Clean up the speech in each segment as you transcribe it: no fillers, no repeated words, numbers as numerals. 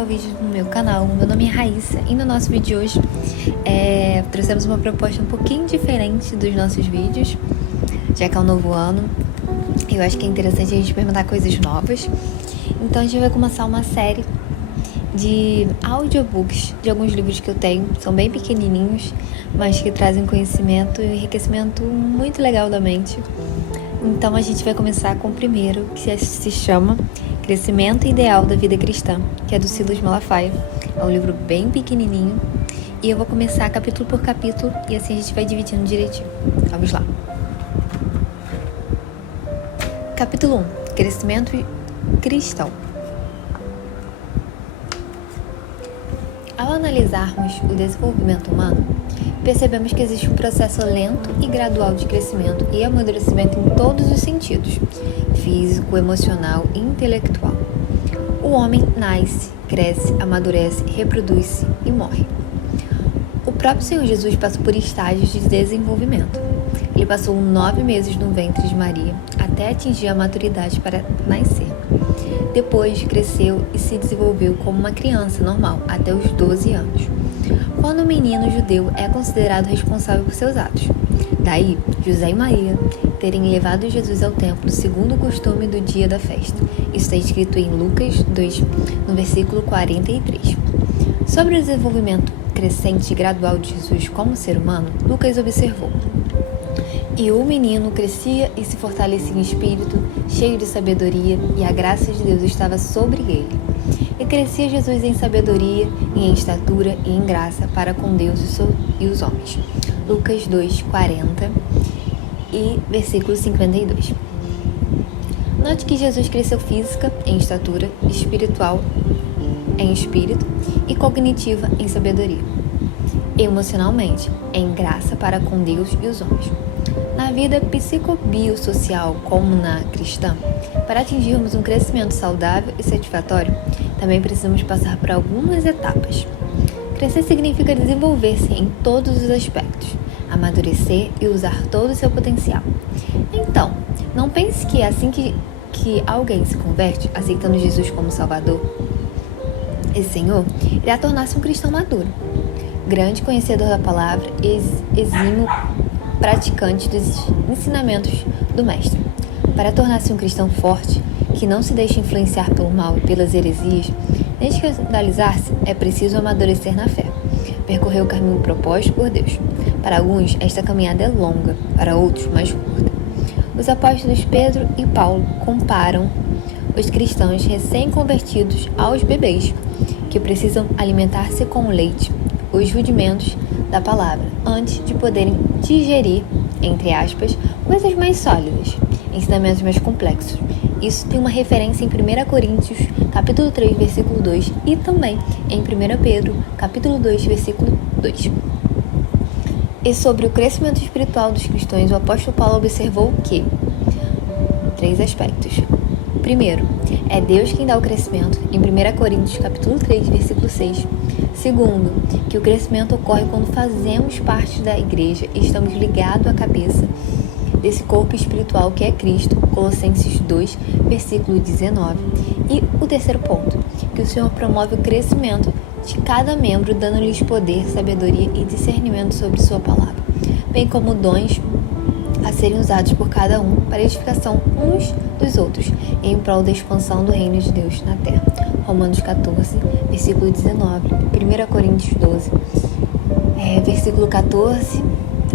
ao vídeo no meu canal. Meu nome é Raíssa e no nosso vídeo de hoje trouxemos uma proposta um pouquinho diferente dos nossos vídeos, já que é um novo ano. Eu acho que é interessante a gente experimentar coisas novas. Então a gente vai começar uma série de audiobooks de alguns livros que eu tenho. São bem pequenininhos, mas que trazem conhecimento e enriquecimento muito legal da mente. Então a gente vai começar com o primeiro, que se chama Crescimento Ideal da Vida Cristã, que é do Silas Malafaia. É um livro bem pequenininho e eu vou começar capítulo por capítulo e assim a gente vai dividindo direitinho. Vamos lá. Capítulo 1. Crescimento Cristão. Ao analisarmos o desenvolvimento humano, percebemos que existe um processo lento e gradual de crescimento e amadurecimento em todos os sentidos, físico, emocional e intelectual. O homem nasce, cresce, amadurece, reproduz-se e morre. O próprio Senhor Jesus passou por estágios de desenvolvimento. Ele passou 9 meses no ventre de Maria, até atingir a maturidade para nascer. Depois cresceu e se desenvolveu como uma criança normal, até os 12 anos, quando o menino judeu é considerado responsável por seus atos. Daí, José e Maria terem levado Jesus ao templo segundo o costume do dia da festa. Isso está escrito em Lucas 2, no versículo 43. Sobre o desenvolvimento crescente e gradual de Jesus como ser humano, Lucas observou: "E o menino crescia e se fortalecia em espírito, cheio de sabedoria, e a graça de Deus estava sobre ele. E crescia Jesus em sabedoria, e em estatura, e em graça para com Deus e os homens." Lucas 2, 40 e versículo 52. Note que Jesus cresceu física, em estatura, espiritual, em espírito, e cognitiva, em sabedoria. Emocionalmente, em graça para com Deus e os homens. Na vida psicobiosocial como na cristã, para atingirmos um crescimento saudável e satisfatório, também precisamos passar por algumas etapas. Crescer significa desenvolver-se em todos os aspectos, amadurecer e usar todo o seu potencial. Então, não pense que é assim que alguém se converte, aceitando Jesus como Salvador e Senhor, irá tornar-se um cristão maduro, grande conhecedor da palavra e exímio praticante dos ensinamentos do Mestre. Para tornar-se um cristão forte, que não se deixe influenciar pelo mal e pelas heresias, nem escandalizar-se, é preciso amadurecer na fé, percorrer o caminho proposto por Deus. Para alguns, esta caminhada é longa, para outros, mais curta. Os apóstolos Pedro e Paulo comparam os cristãos recém-convertidos aos bebês, que precisam alimentar-se com o leite, os rudimentos da palavra, antes de poderem digerir, entre aspas, coisas mais sólidas, ensinamentos mais complexos. Isso tem uma referência em 1 Coríntios, capítulo 3, versículo 2, e também em 1 Pedro, capítulo 2, versículo 2. E sobre o crescimento espiritual dos cristãos, o apóstolo Paulo observou que 3 aspectos. Primeiro, é Deus quem dá o crescimento, em 1 Coríntios, capítulo 3, versículo 6. Segundo, que o crescimento ocorre quando fazemos parte da igreja e estamos ligados à cabeça desse corpo espiritual que é Cristo, Colossenses 2, versículo 19. E o terceiro ponto, que o Senhor promove o crescimento de cada membro, dando-lhes poder, sabedoria e discernimento sobre sua palavra, bem como dons a serem usados por cada um para a edificação uns dos outros, em prol da expansão do reino de Deus na terra. Romanos 14, versículo 19, 1 Coríntios 12, versículo 14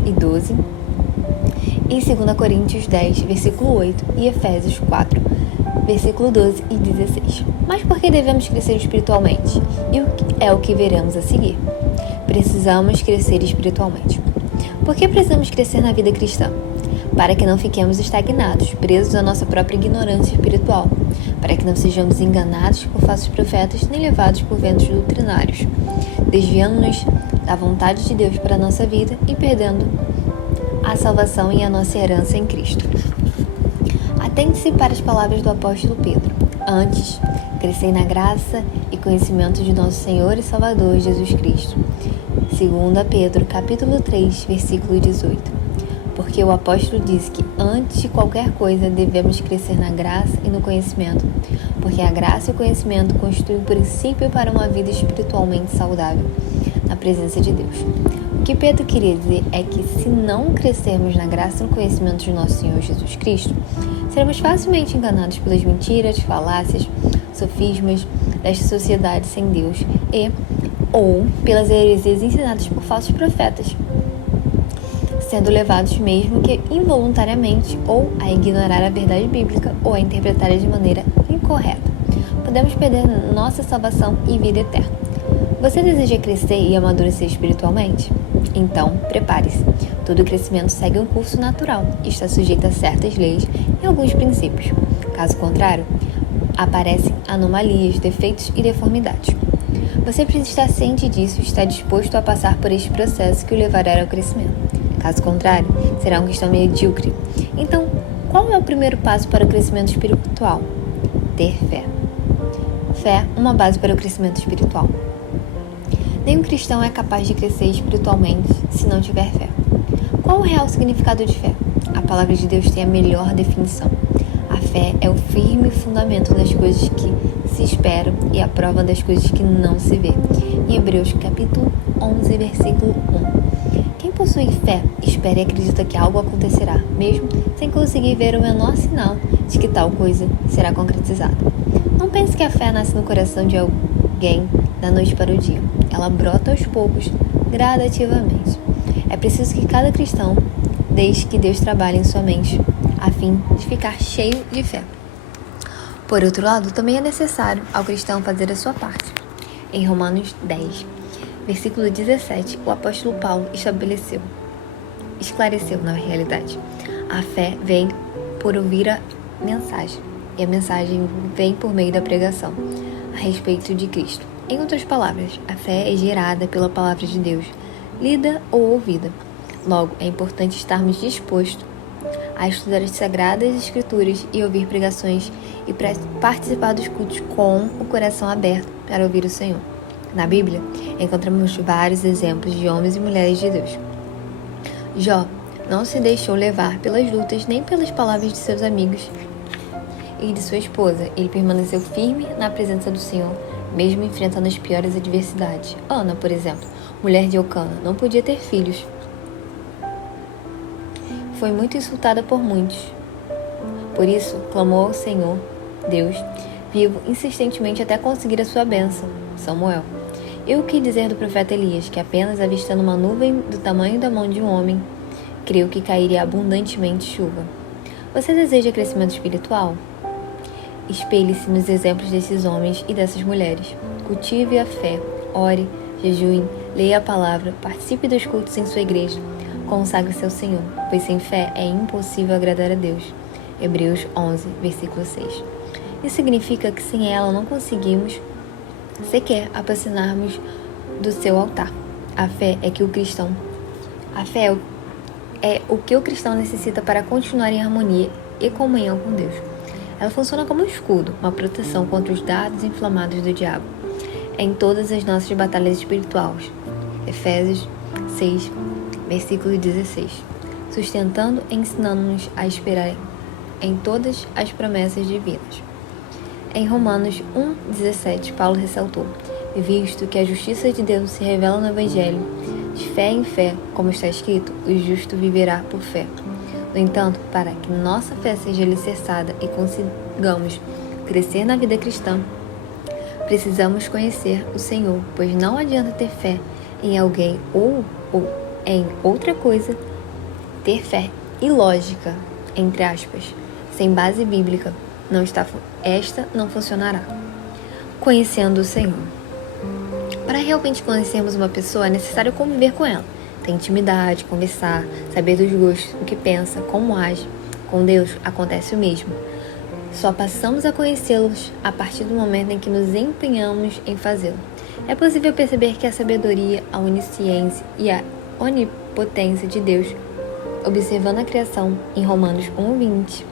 e 12, e 2 Coríntios 10, versículo 8, e Efésios 4, versículo 12 e 16. Mas por que devemos crescer espiritualmente? E é o que veremos a seguir. Precisamos crescer espiritualmente. Por que precisamos crescer na vida cristã? Para que não fiquemos estagnados, presos à nossa própria ignorância espiritual, para que não sejamos enganados por falsos profetas nem levados por ventos doutrinários, desviando-nos da vontade de Deus para a nossa vida e perdendo a salvação e a nossa herança em Cristo. Atente-se para as palavras do apóstolo Pedro. Antes, crescei na graça e conhecimento de nosso Senhor e Salvador Jesus Cristo. 2 Pedro, capítulo 3, versículo 18. Porque o apóstolo diz que antes de qualquer coisa devemos crescer na graça e no conhecimento, porque a graça e o conhecimento constituem o princípio para uma vida espiritualmente saudável na presença de Deus. O que Pedro queria dizer é que se não crescermos na graça e no conhecimento de nosso Senhor Jesus Cristo, seremos facilmente enganados pelas mentiras, falácias, sofismas desta sociedade sem Deus ou pelas heresias ensinadas por falsos profetas, sendo levados mesmo que involuntariamente ou a ignorar a verdade bíblica ou a interpretá-la de maneira incorreta. Podemos perder nossa salvação e vida eterna. Você deseja crescer e amadurecer espiritualmente? Então, prepare-se. Todo crescimento segue um curso natural e está sujeito a certas leis e alguns princípios. Caso contrário, aparecem anomalias, defeitos e deformidades. Você precisa estar ciente disso e estar disposto a passar por este processo que o levará ao crescimento. Caso contrário, será um cristão medíocre. Então, qual é o primeiro passo para o crescimento espiritual? Ter fé. Fé, uma base para o crescimento espiritual. Nenhum cristão é capaz de crescer espiritualmente se não tiver fé. Qual o real significado de fé? A palavra de Deus tem a melhor definição. A fé é o firme fundamento das coisas que se esperam e a prova das coisas que não se vê. Em Hebreus capítulo 11, versículo 1. Quem possui fé, espera e acredita que algo acontecerá, mesmo sem conseguir ver o menor sinal de que tal coisa será concretizada. Não pense que a fé nasce no coração de alguém da noite para o dia. Ela brota aos poucos, gradativamente. É preciso que cada cristão deixe que Deus trabalhe em sua mente, a fim de ficar cheio de fé. Por outro lado, também é necessário ao cristão fazer a sua parte. Em Romanos 10, versículo 17, o apóstolo Paulo esclareceu na realidade. A fé vem por ouvir a mensagem, e a mensagem vem por meio da pregação a respeito de Cristo. Em outras palavras, a fé é gerada pela palavra de Deus, lida ou ouvida. Logo, é importante estarmos dispostos a estudar as Sagradas Escrituras e ouvir pregações e participar dos cultos com o coração aberto para ouvir o Senhor. Na Bíblia, encontramos vários exemplos de homens e mulheres de Deus. Jó não se deixou levar pelas lutas nem pelas palavras de seus amigos e de sua esposa. Ele permaneceu firme na presença do Senhor, mesmo enfrentando as piores adversidades. Ana, por exemplo, mulher de Eucana, não podia ter filhos. Foi muito insultada por muitos. Por isso, clamou ao Senhor, Deus, vivo insistentemente até conseguir a sua bênção. Samuel. E o que dizer do profeta Elias, que apenas avistando uma nuvem do tamanho da mão de um homem, creu que cairia abundantemente chuva. Você deseja crescimento espiritual? Espelhe-se nos exemplos desses homens e dessas mulheres. Cultive a fé, ore, jejue, leia a palavra, participe dos cultos em sua igreja. Consagre-se ao Senhor, pois sem fé é impossível agradar a Deus. Hebreus 11, versículo 6. Isso significa que sem ela não conseguimos sequer aproximarmos do seu altar. A fé é o que o cristão necessita para continuar em harmonia e comunhão com Deus. Ela funciona como um escudo, uma proteção contra os dardos inflamados do diabo em todas as nossas batalhas espirituais. Efésios 6, versículo 16. Sustentando e ensinando-nos a esperar em todas as promessas divinas. Em Romanos 1,17, Paulo ressaltou: visto que a justiça de Deus se revela no Evangelho, de fé em fé, como está escrito, o justo viverá por fé. No entanto, para que nossa fé seja alicerçada e consigamos crescer na vida cristã, precisamos conhecer o Senhor, pois não adianta ter fé em alguém ou em outra coisa, ter fé ilógica, entre aspas, sem base bíblica, esta não funcionará. Conhecendo o Senhor. Para realmente conhecermos uma pessoa, é necessário conviver com ela, ter intimidade, conversar, saber dos gostos, o que pensa, como age. Com Deus acontece o mesmo. Só passamos a conhecê-los a partir do momento em que nos empenhamos em fazê-lo. É possível perceber que a sabedoria, a onisciência e a onipotência de Deus, observando a criação em Romanos 1:20.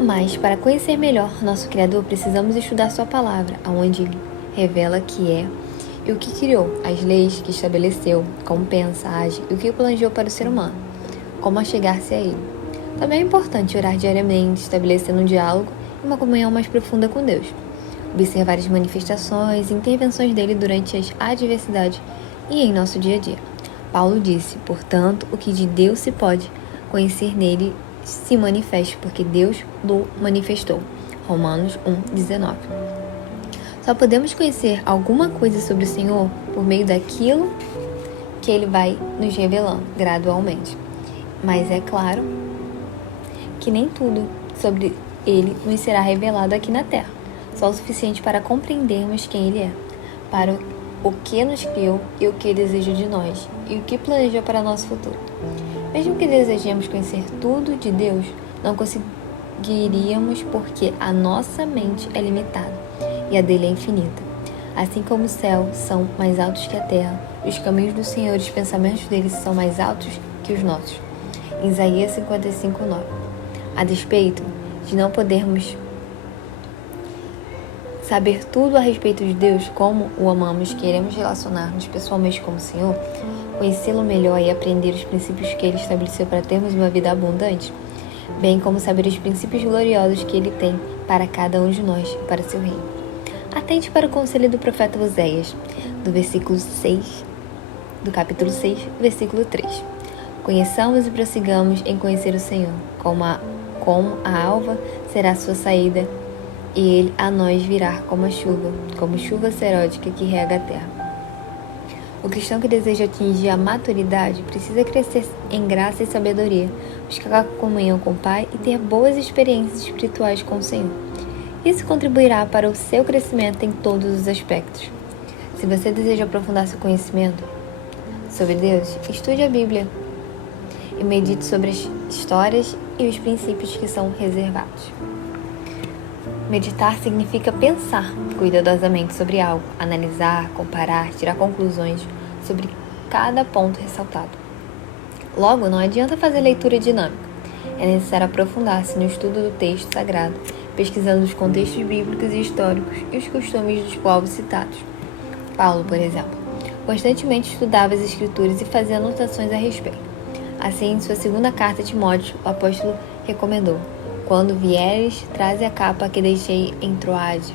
Mas, para conhecer melhor nosso Criador, precisamos estudar sua palavra, onde ele revela que é e o que criou, as leis que estabeleceu, como pensa, age e o que planejou para o ser humano. como achegar-se a Ele. Também é importante orar diariamente, estabelecendo um diálogo e uma comunhão mais profunda com Deus. Observar as manifestações e intervenções dele durante as adversidades e em nosso dia a dia. Paulo disse, portanto, o que de Deus se pode conhecer nele se manifeste, porque Deus o manifestou. Romanos 1:19. Só podemos conhecer alguma coisa sobre o Senhor por meio daquilo que Ele vai nos revelando gradualmente. Mas é claro que nem tudo sobre Ele nos será revelado aqui na Terra, só o suficiente para compreendermos quem Ele é, para o que nos criou e o que deseja de nós, e o que planeja para nosso futuro. Mesmo que desejemos conhecer tudo de Deus, não conseguiríamos porque a nossa mente é limitada e a dele é infinita. Assim como os céus são mais altos que a terra, os caminhos do Senhor e os pensamentos dele são mais altos que os nossos. Em Isaías 55:9. A despeito de não podermos saber tudo a respeito de Deus, como o amamos, queremos relacionar-nos pessoalmente com o Senhor, conhecê-lo melhor e aprender os princípios que Ele estabeleceu para termos uma vida abundante, bem como saber os princípios gloriosos que Ele tem para cada um de nós e para seu reino. Atente para o conselho do profeta Oséias, do capítulo 6, versículo 3. Conheçamos e prossigamos em conhecer o Senhor, como a alva será a sua saída, e Ele a nós virá como chuva seródica que rega a terra. O cristão que deseja atingir a maturidade precisa crescer em graça e sabedoria, buscar comunhão com o Pai e ter boas experiências espirituais com o Senhor. Isso contribuirá para o seu crescimento em todos os aspectos. Se você deseja aprofundar seu conhecimento sobre Deus, estude a Bíblia e medite sobre as histórias e os princípios que são reservados. Meditar significa pensar cuidadosamente sobre algo, analisar, comparar, tirar conclusões sobre cada ponto ressaltado. Logo, não adianta fazer leitura dinâmica. É necessário aprofundar-se no estudo do texto sagrado, pesquisando os contextos bíblicos e históricos e os costumes dos povos citados. Paulo, por exemplo, constantemente estudava as Escrituras e fazia anotações a respeito. Assim, em sua segunda carta a Timóteo, o apóstolo recomendou: quando vieres, traze a capa que deixei em Troade,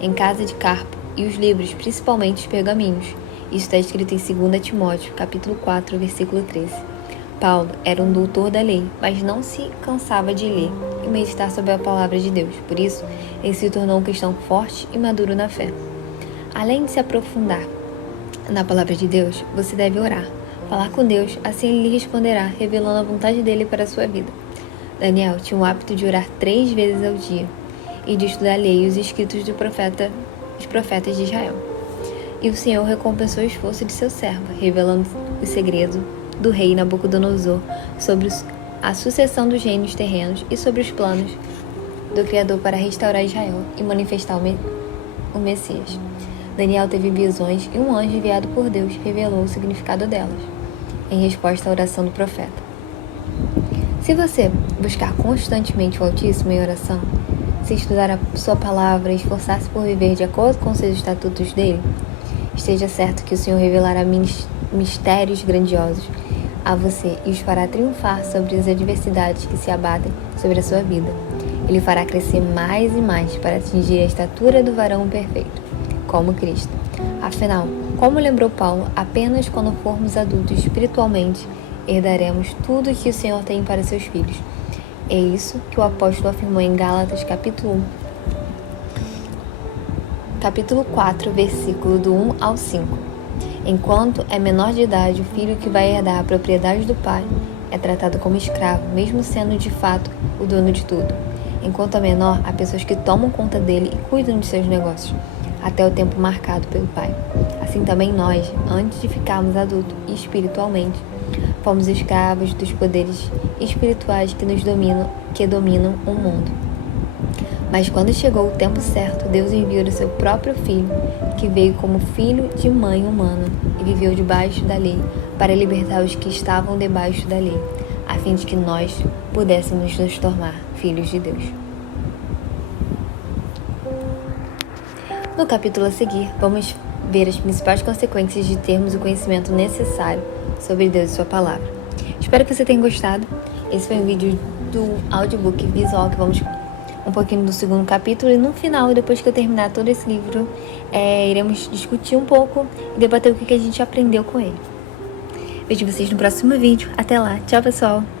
em casa de Carpo, e os livros, principalmente os pergaminhos. Isso está escrito em 2 Timóteo, capítulo 4, versículo 13. Paulo era um doutor da lei, mas não se cansava de ler e meditar sobre a palavra de Deus. Por isso, ele se tornou um cristão forte e maduro na fé. Além de se aprofundar na palavra de Deus, você deve orar, falar com Deus, assim Ele lhe responderá, revelando a vontade dele para a sua vida. Daniel tinha o hábito de orar 3 vezes ao dia e de estudar a lei e os escritos dos profetas de Israel. E o Senhor recompensou o esforço de seu servo, revelando o segredo do rei Nabucodonosor sobre a sucessão dos reinos terrenos e sobre os planos do Criador para restaurar Israel e manifestar o Messias. Daniel teve visões e um anjo enviado por Deus revelou o significado delas, em resposta à oração do profeta. Se você buscar constantemente o Altíssimo em oração, se estudar a sua palavra e esforçar-se por viver de acordo com os estatutos dele, esteja certo que o Senhor revelará mistérios grandiosos a você e os fará triunfar sobre as adversidades que se abatem sobre a sua vida. Ele fará crescer mais e mais para atingir a estatura do varão perfeito, como Cristo. Afinal, como lembrou Paulo, apenas quando formos adultos espiritualmente herdaremos tudo que o Senhor tem para seus filhos. É isso que o apóstolo afirmou em Gálatas capítulo 4, versículo do 1 ao 5. Enquanto é menor de idade, o filho que vai herdar a propriedade do pai é tratado como escravo, mesmo sendo de fato o dono de tudo. Enquanto é menor, há pessoas que tomam conta dele e cuidam de seus negócios, até o tempo marcado pelo pai. Assim também nós, antes de ficarmos adultos e espiritualmente, fomos escravos dos poderes espirituais que dominam o mundo. Mas quando chegou o tempo certo, Deus enviou o seu próprio Filho, que veio como filho de mãe humana e viveu debaixo da lei, para libertar os que estavam debaixo da lei, a fim de que nós pudéssemos nos tornar filhos de Deus. No capítulo a seguir, vamos ver as principais consequências de termos o conhecimento necessário sobre Deus e sua palavra. Espero que você tenha gostado. Esse foi um vídeo do audiobook visual, que vamos um pouquinho do segundo capítulo. E no final, depois que eu terminar todo esse livro, iremos discutir um pouco e debater o que a gente aprendeu com ele. Vejo vocês no próximo vídeo. Até lá. Tchau, pessoal!